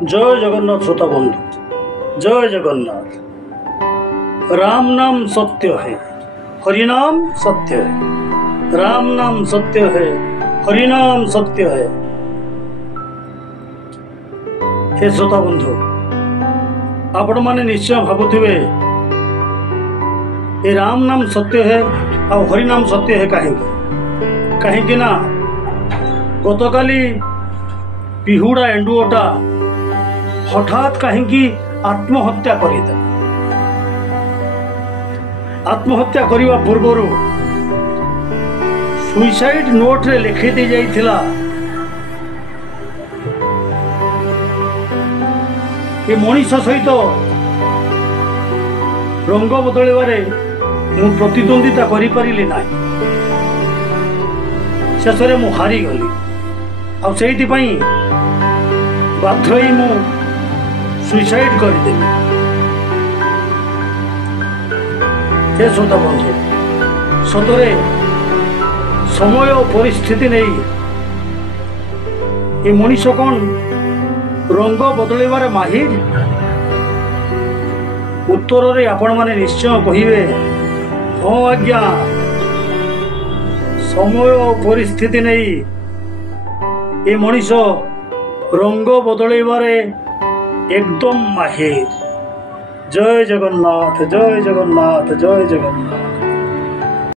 जय जगन्नाथ श्रोता बंधु, जय जगन्नाथ। राम नाम सत्य है, हरि नाम सत्य है। राम नाम सत्य है, हरि नाम सत्य है। हे श्रोता बंधु, आपण माने निश्चय भावुथिबे ये राम नाम सत्य है और हरि नाम सत्य है। कहीं ना गतकाली पिहुड़ा एंडुओटा हठात कहीं आत्महत्या करदेला। आत्महत्या करने पूर्वर सुइसाइड नोट रे लिखि दी जाइथिला ये मनीष सहित रंग बदलवारे मु प्रतिद्वंदिता करि परिली ना। शेष में मु हारी गली आ से बाध्य ही मु सुइसाइड करदेली। हे श्रोता बंधु, सतरे समय और परिस्थिति नहीं ये मनीष कौन रंग बदलवार माहिर? उत्तर रे आपण माने निश्चय कहिबे हाँ आज्ञा, समय और परिस्थिति नहीं ये मनीष रंग बदलवारे एकदम माहिर। जय जगन्नाथ, जय जगन्नाथ, जय जगन्नाथ।